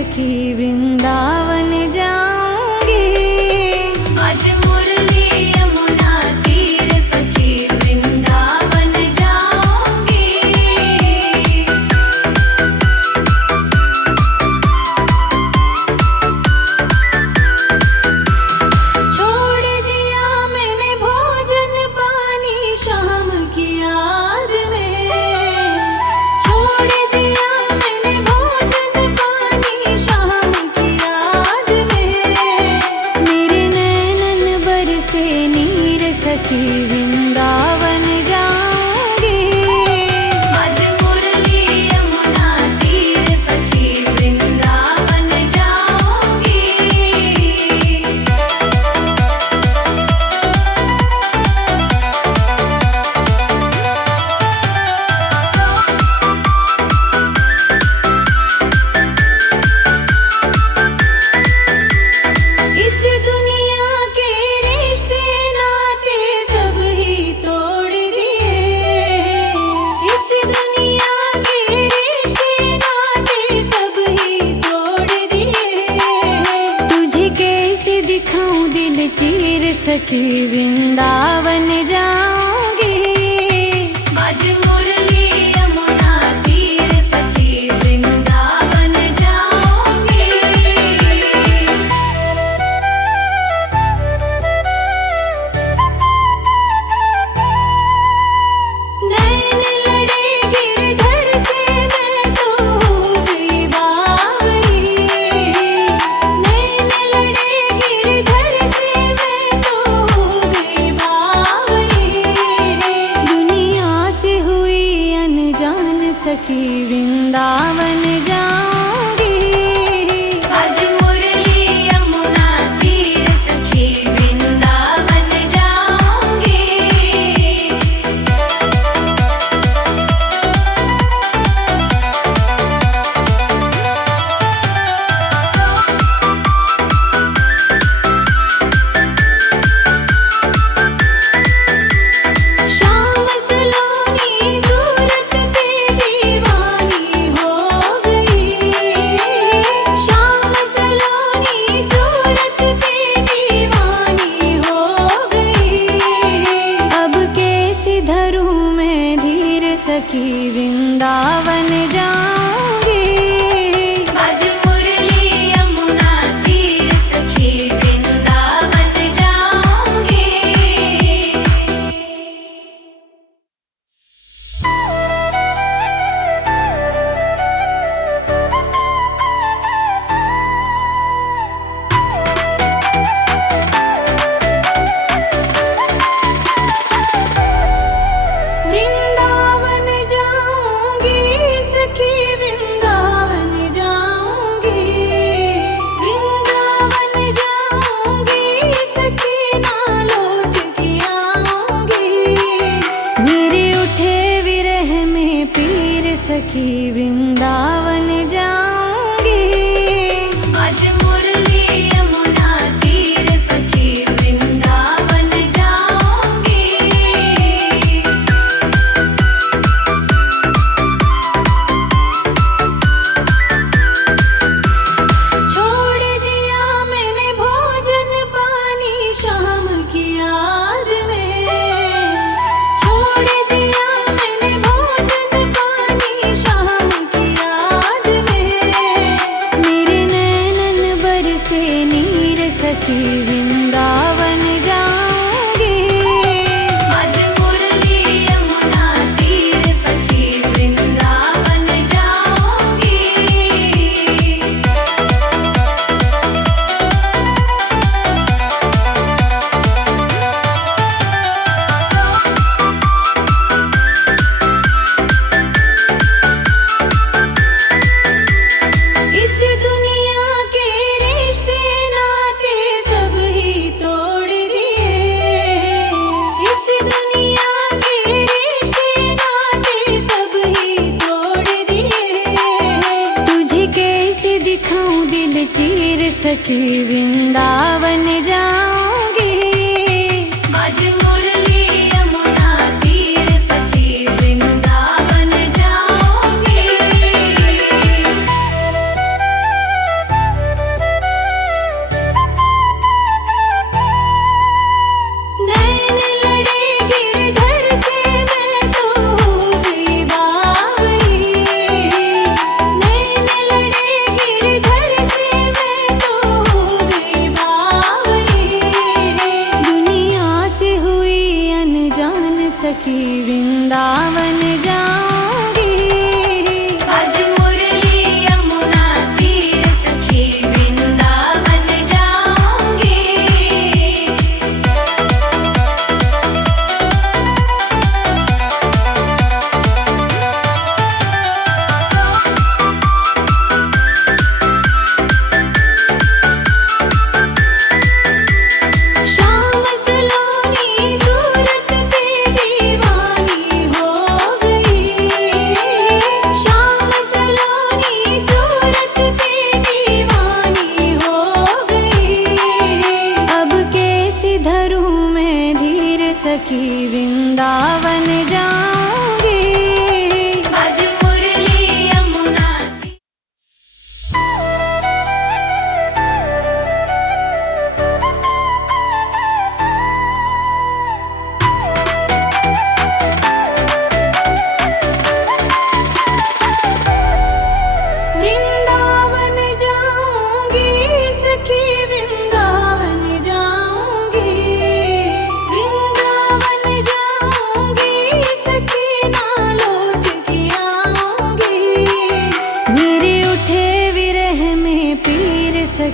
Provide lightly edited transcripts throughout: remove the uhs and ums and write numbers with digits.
सखी वृंदावन जाऊंगी। आज मुरली यमुना तीर सखी वृंदावन जाऊंगी। छोड़ दिया मैंने भोजन पानी शाम की याद में। छोड़ दिया मैंने भोजन पानी शाम की याद में। मेरे नैनन बरसे नीर सखी वृंदावन जाऊंगी। आज मुरली यमुना तीर सखी वृंदावन जाऊंगी। इस दुनिया के रिश्ते नाते सब ही तोड़ दिए। इस दुनिया के रिश्ते नाते सब ही तोड़ दिए। तुझे कैसे दिखाऊं दिल चीर सखी वृंदावन जाऊंगी। आज मुरली यमुना तीर सखी वृंदावन जाऊंगी। नैन लड़े गिरधर से मैं तो हो गई बावली। नैन लड़े गिरधर से मैं तो हो गई बावली। दुनिया से हुई अनजान सखी वृंदावन जाऊंगी। आज मुरली यमुना तीर सखी वृंदावन जाऊंगी। शाम सलोनी सूरत पे दीवानी हो गई। शाम सलोनी सूरत पे दीवानी हो गई। अब कैसे धरूं मैं धीर सखी वृंदावन जाऊंगी। आज मुरली यमुना तीर सखी वृंदावन जाऊंगी। वृंदावन जाऊंगी सखी वृंदावन जाऊंगी। वृंदावन जाऊंगी सखी ना लौट के आऊंगी। मेरे उठे विरह में पीर सखी वृंदावन जाऊंगी। आज मुरली यमुना तीर सखी वृंदावन जाऊंगी। छोड़ दिया मैंने भोजन पानी शाम की याद में। छोड़ दिया मैंने भोजन पानी शाम की याद में। मेरे नैनन बरसे नीर सखी वृंदावन जाऊंगी। आज मुरली यमुना तीर सखी वृंदावन जाऊंगी। इस दुनिया के रिश्ते नाते सब ही तोड़ दिए। इस दुनिया के रिश्ते नाते सब ही तोड़ दिए। तुझे कैसे दिखाऊं दिल चीर सखी वृंदावन जाऊंगी। आज मुरली यमुना तीर सखी वृंदावन जाऊंगी।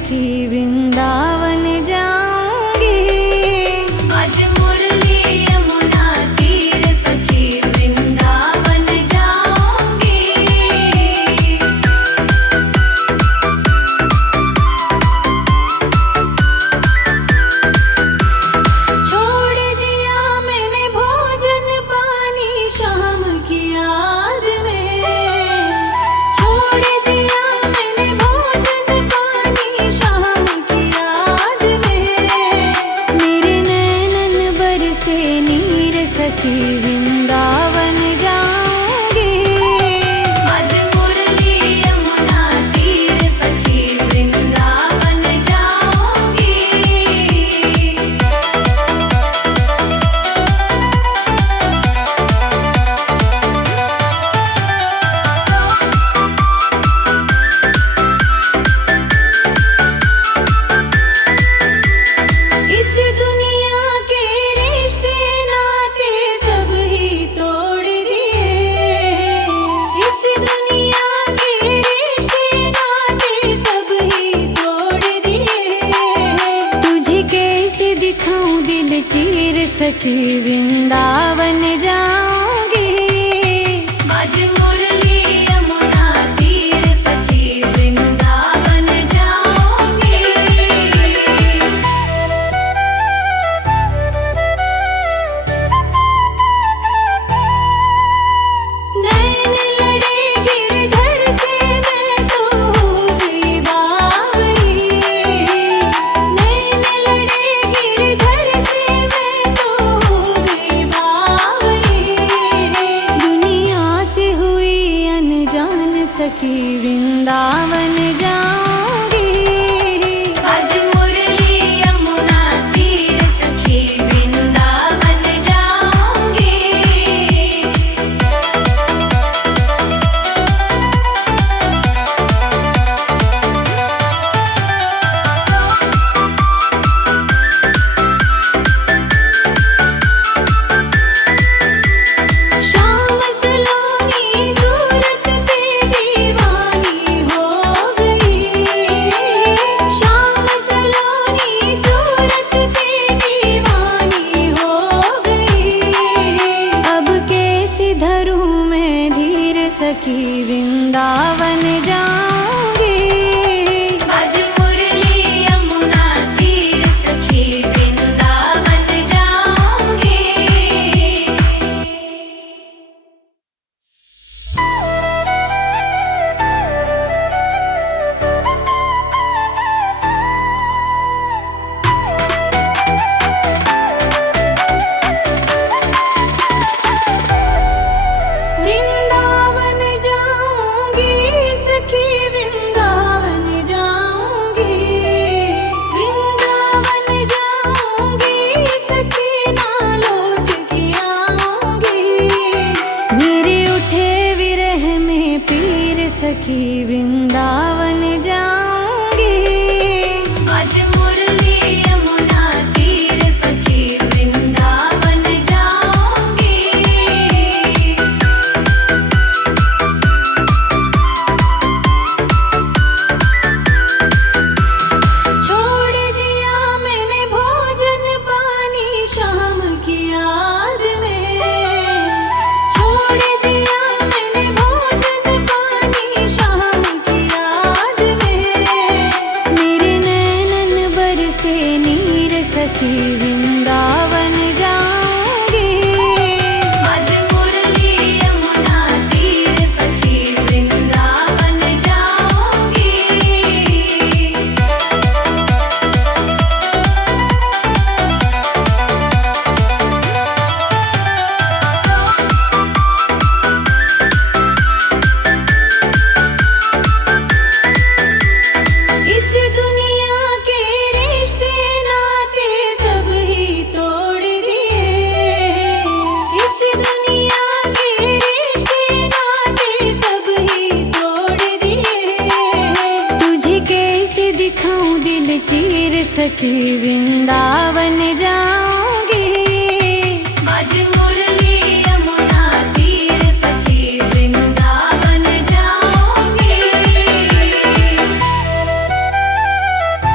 सखी वृंदावन जाऊंगी। आज मुरली यमुना तीर सखी वृंदावन जाऊंगी। छोड़ दिया मैंने भोजन पानी शाम की याद में। छोड़ दिया मैंने भोजन पानी शाम की याद में। मेरे नैनन बरसे नीर सखी वृंदावन जाऊंगी। आज मुरली यमुना तीर सखी वृंदावन जाऊंगी। इस दुनिया के रिश्ते नाते सब ही तोड़ दिए। इस दुनिया के रिश्ते नाते सब ही तोड़ दिए। तुझे कैसे दिखाऊं दिल चीर सखी वृंदावन जाऊंगी। आज मुरली यमुना तीर सखी वृंदावन जाऊंगी। नैन लड़े गिरधर से मैं तो हो गई बावरी। नैन लड़े गिरधर से मैं तो हो गई बावरी। दुनिया से हुई अनजान सखी वृंदावन जाऊंगी। आज मुरली यमुना तीर सखी वृंदावन जाऊंगी। शाम सलोनी सूरत पे दीवानी हो गई। शाम सलोनी सूरत पे दीवानी हो गई। अब कैसे धरूं मैं धीर सखी वृंदावन जाऊंगी। आज मुरली यमुना तीर सखी वृंदावन जाऊंगी। वृंदावन जाऊंगी सखी वृंदावन जाऊंगी। वृंदावन जाऊंगी सखी ना लौट के आऊंगी। मेरे उठे विरह में पीर सखी वृंदावन जाऊंगी। आज मुरली यमुना तीर सखी वृंदावन जाऊंगी। छोड़ दिया मैंने भोजन पानी शाम की याद में। छोड़ दिया मैंने भोजन पानी शाम की याद में। मेरे नैनन बरसे नीर सखी वृंदावन जाऊंगी। आज मुरली यमुना तीर सखी वृंदावन जाऊंगी। इस दुनिया के रिश्ते नाते सब ही तोड़ दिए। इस दुनिया के रिश्ते नाते सब ही तोड़ दिए। तुझे कैसे दिखाऊं दिल चीर सखी वृंदावन जाऊंगी। आज मुरली यमुना तीर सखी वृंदावन जाऊंगी।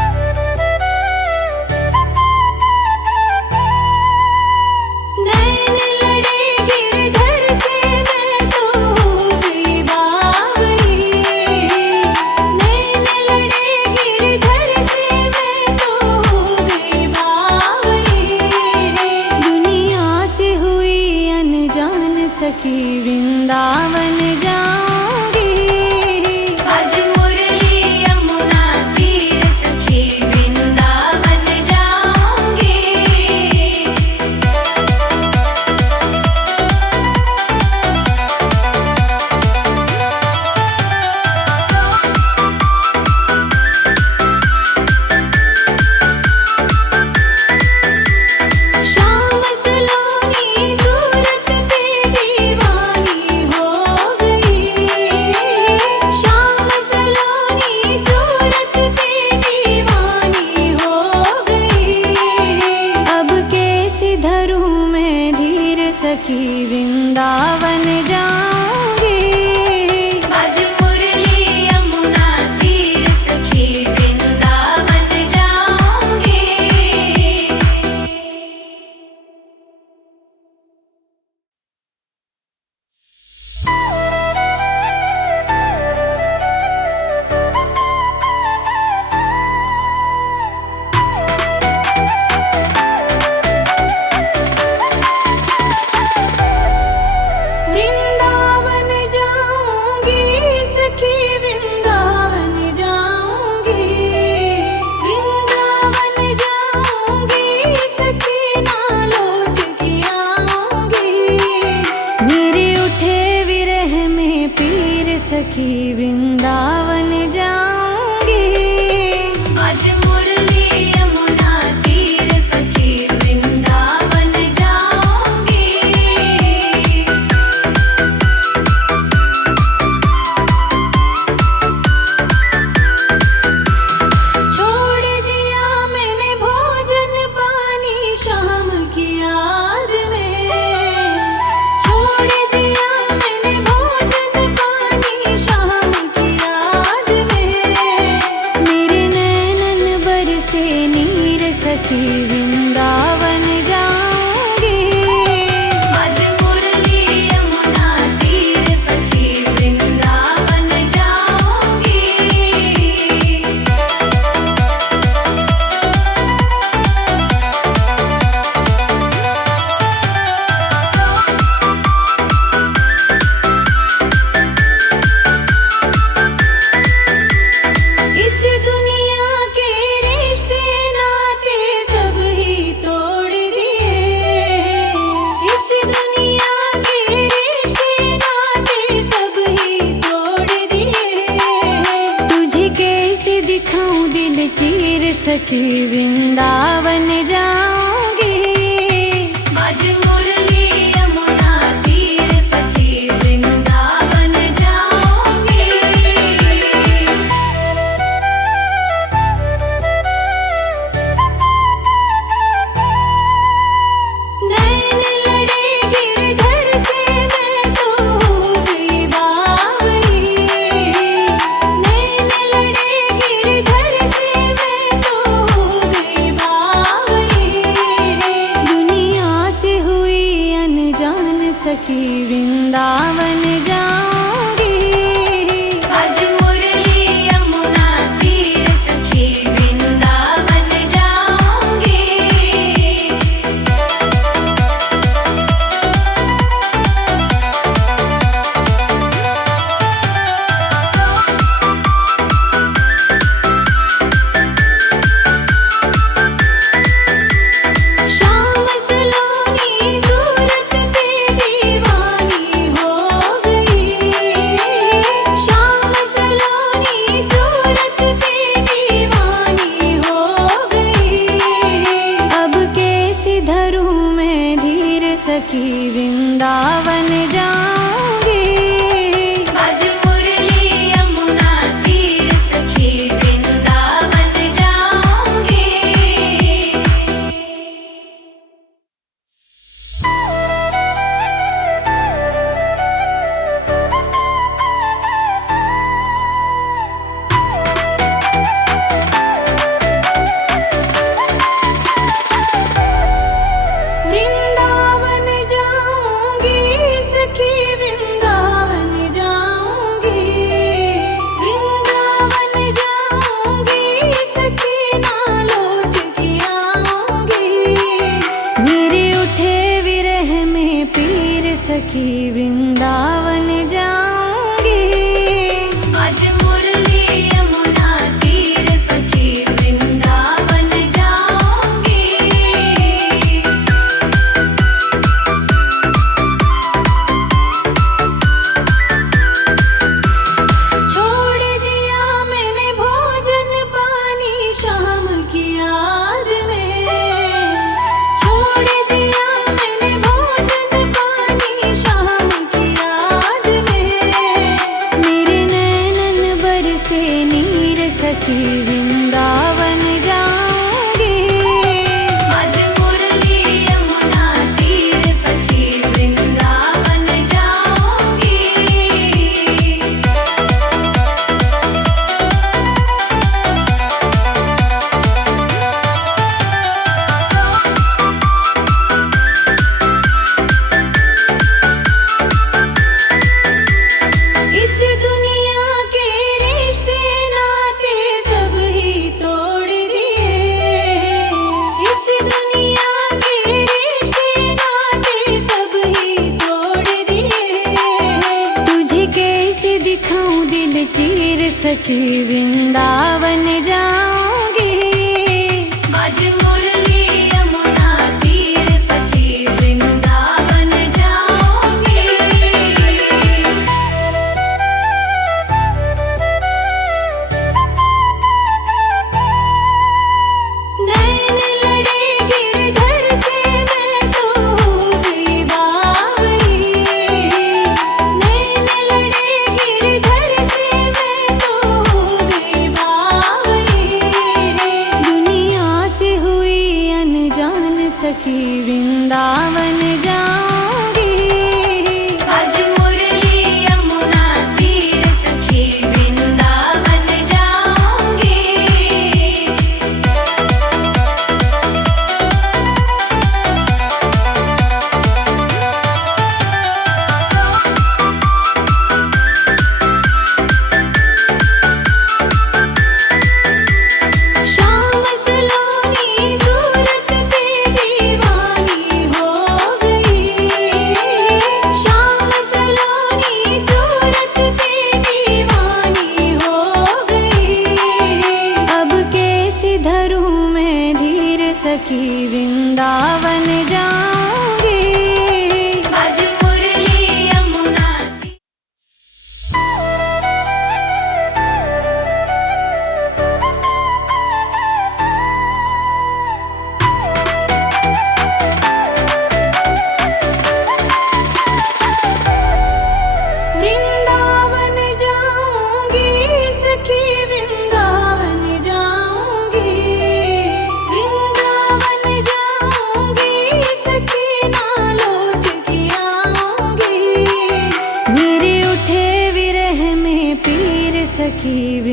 वृंदावन जाऊंगी। आज मुरली यमुना तीर सखी वृंदावन जाऊंगी। छोड़ दिया मैंने भोजन पानी शाम की याद में। छोड़ दिया मैंने भोजन पानी शाम की याद में। मेरे नैनन बरसे नीर सखी वृंदावन जाऊंगी। आज मुरली यमुना तीर सखी वृंदावन जाऊंगी। इस दुनिया के रिश्ते नाते सब ही तोड़ दिए। इस दुनिया के रिश्ते नाते सब ही तोड़ दिए। तुझे कैसे दिखाऊं दिल चीर सखी वृंदावन जाऊंगी। आज मुरली यमुना तीर सखी वृंदावन जाऊंगी। नैन लड़े गिरधर से मैं तो हो गई बावली। नैन लड़े गिरधर से मैं तो हो गई बावली। दुनिया से हुई अनजान सखी वृंदावन जाऊंगी। आज मुरली यमुना तीर सखी वृंदावन जाऊंगी। शाम सलोनी सूरत पे दीवानी हो गई। शाम सलोनी सूरत पे दीवानी हो गई। अब कैसे धरूं मैं धीर सखी वृंदावन जाऊंगी। आज मुरली यमुना तीर सखी वृंदावन जाऊंगी। वृंदावन जाऊंगी सखी वृंदावन जाऊंगी। वृंदावन जाऊंगी सखी ना लौट के आऊंगी। मेरे उठे विरह में पीर सखी वृंदावन जाऊंगी। आज मुरली यमुना तीर सखी वृंदावन जाऊंगी। छोड़ दिया मैंने भोजन पानी शाम की याद में। छोड़ दिया मैंने भोजन पानी शाम की याद में। मेरे नैनन बरसे नीर सखी वृंदावन जाऊंगी। आज मुरली यमुना तीर सखी वृंदावन जाऊंगी। इस दुनिया के रिश्ते नाते सब ही तोड़ दिए। इस दुनिया के रिश्ते नाते सब ही तोड़ दिए। तुझे कैसे दिखाऊं दिल चीर सखी वृंदावन जाऊंगी। आज मुरली यमुना तीर सखी वृंदावन जाऊंगी।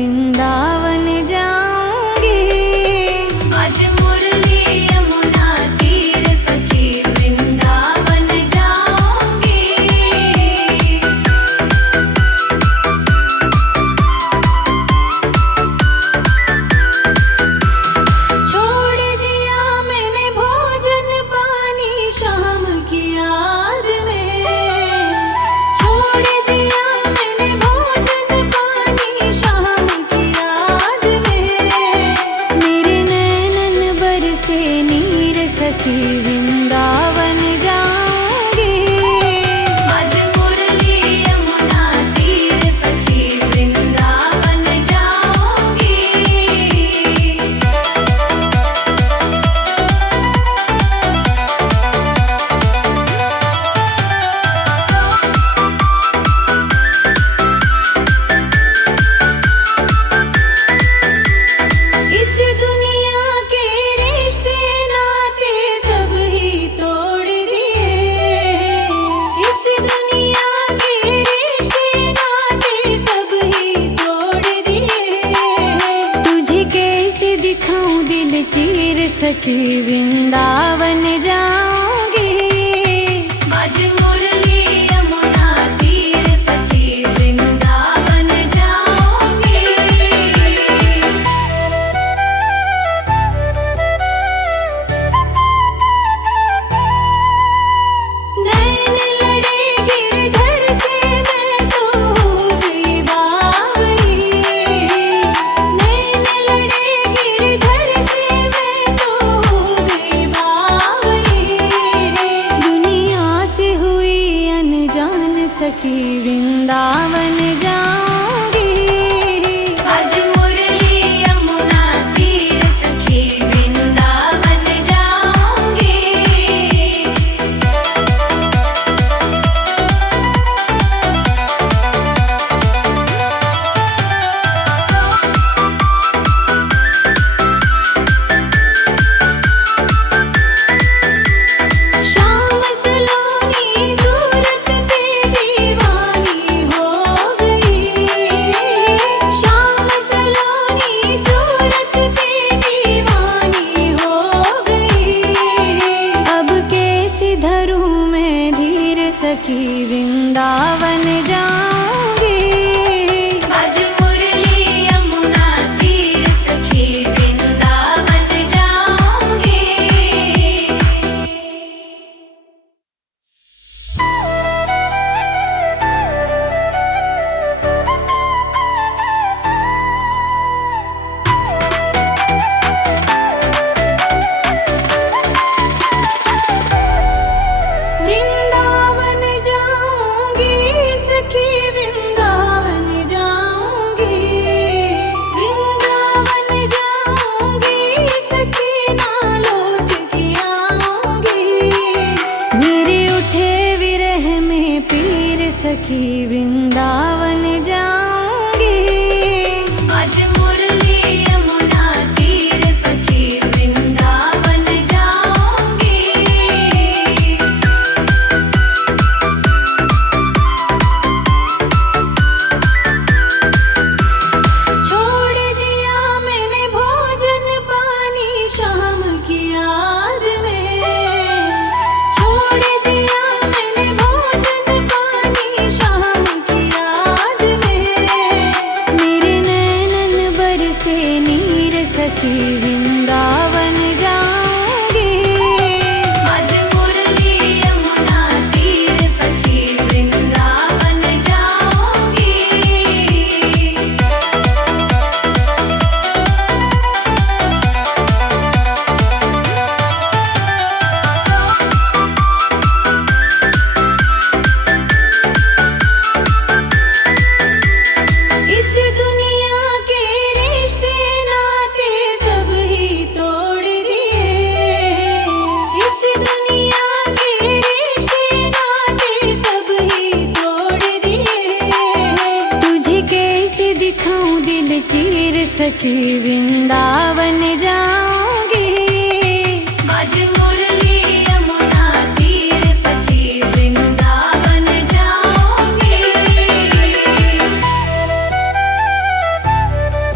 वृंदावन जाऊंगी। आज मुरली यमुना तीर सखी वृंदावन जाऊंगी। छोड़ दिया मैंने भोजन पानी शाम की याद में। छोड़ दिया मैंने भोजन पानी शाम की याद में। मेरे नैनन बरसे नीर सखी वृंदावन जाऊंगी। आज मुरली यमुना तीर सखी वृंदावन जाऊंगी। इस दुनिया के रिश्ते नाते सब ही तोड़ दिए। इस दुनिया के रिश्ते नाते सब ही तोड़ दिए। तुझे कैसे दिखाऊं दिल चीर सखी वृंदावन जाऊंगी। आज मुरली यमुना तीर सखी वृंदावन जाऊंगी। नैन लड़े गिरधर से मैं तो हो गई बावली। नैन लड़े गिरधर से मैं तो हो गई बावली। दुनिया से हुई अनजान सखी वृंदावन जाऊंगी। आज मुरली यमुना तीर सखी वृंदावन जाऊंगी। शाम सलोनी सूरत पे दीवानी हो गई। शाम सलोनी सूरत पे दीवानी हो गई। अब कैसे धरूं मैं धीर सखी वृंदावन जाऊंगी। आज मुरली यमुना तीर सखी वृंदावन जाऊंगी। वृंदावन जाऊंगी सखी वृंदावन जाऊंगी। वृंदावन जाऊंगी सखी ना लौट के आऊंगी। मेरे उठे विरह में पीर सखी वृंदावन जाऊंगी। आज मुरली यमुना तीर सखी वृंदावन जाऊंगी। छोड़ दिया मैंने भोजन पानी शाम की याद में। छोड़ दिया मैंने भोजन पानी शाम की याद में। मेरे नैनन बरसे नीर सखी वृंदावन जाऊंगी। आज मुरली यमुना तीर सखी वृंदावन जाऊंगी। इस दुनिया के रिश्ते नाते सब ही तोड़ दिए। इस दुनिया के रिश्ते नाते सब ही तोड़ दिए। तुझे कैसे दिखाऊं दिल चीर सखी वृंदावन जाऊंगी। आज मुरली यमुना तीर सखी वृंदावन जाऊंगी।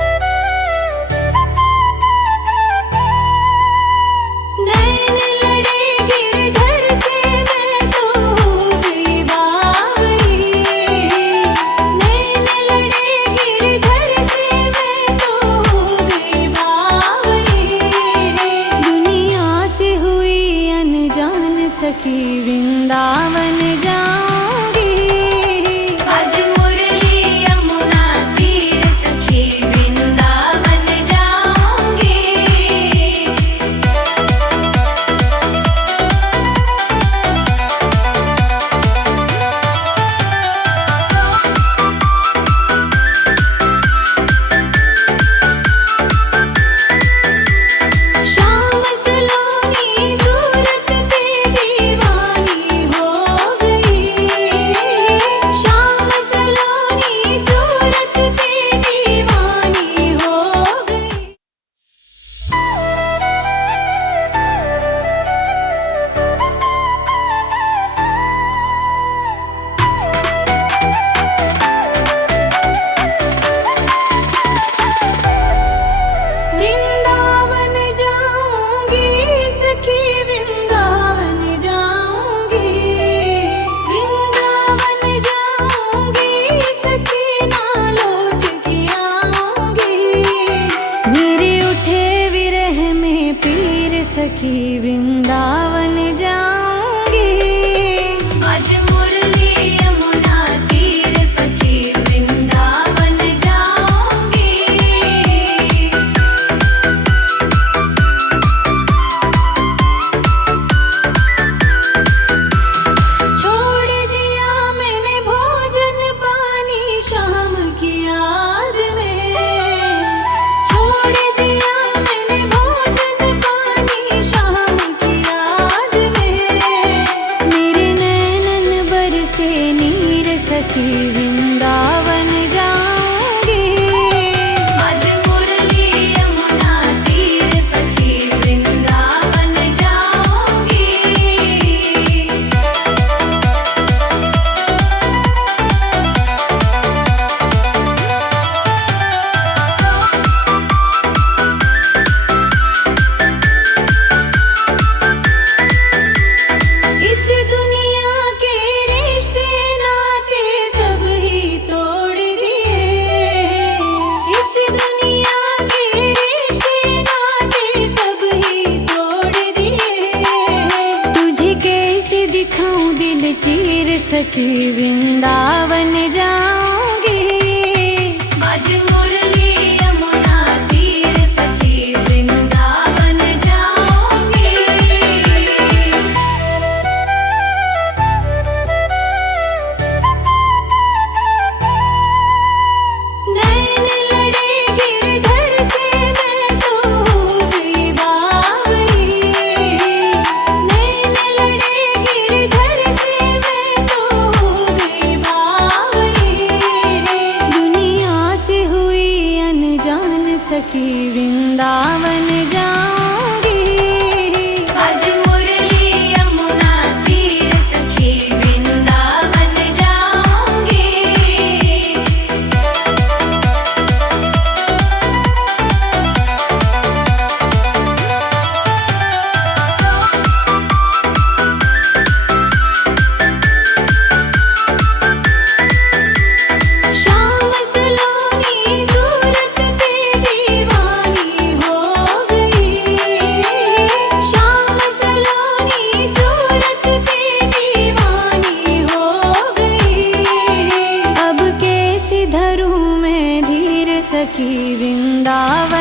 सखी वृंदावन जाऊंगी। आज मुरली यमुना तीर सखी वृंदावन जाऊंगी। छोड़ दिया मैंने भोजन पानी शाम की याद में। छोड़ दिया मैंने भोजन पानी शाम की याद में। मेरे नैनन बरसे नीर सखी वृंदावन जाऊंगी। आज मुरली यमुना तीर सखी वृंदावन जाऊंगी। इस दुनिया के रिश्ते नाते सब ही तोड़ दिए। इस दुनिया के रिश्ते नाते सब ही तोड़ दिए। तुझे कैसे दिखाऊं दिल चीर सखी वृंदावन जाऊंगी। आज मुरली यमुना तीर सखी वृंदावन जाऊंगी। नैन लड़े गिरधर से मैं तो हो गई बावरी। नैन लड़े गिरधर से मैं तो हो गई बावरी। दुनिया से हुई अनजान सखी वृंदावन जाऊंगी। आज मुरली यमुना तीर सखी वृंदावन जाऊंगी। शाम सलोनी सूरत पे दीवानी हो गई। शाम सलोनी सूरत पे दीवानी हो गई। अब कैसे धरूं मैं धीर सखी वृंदावन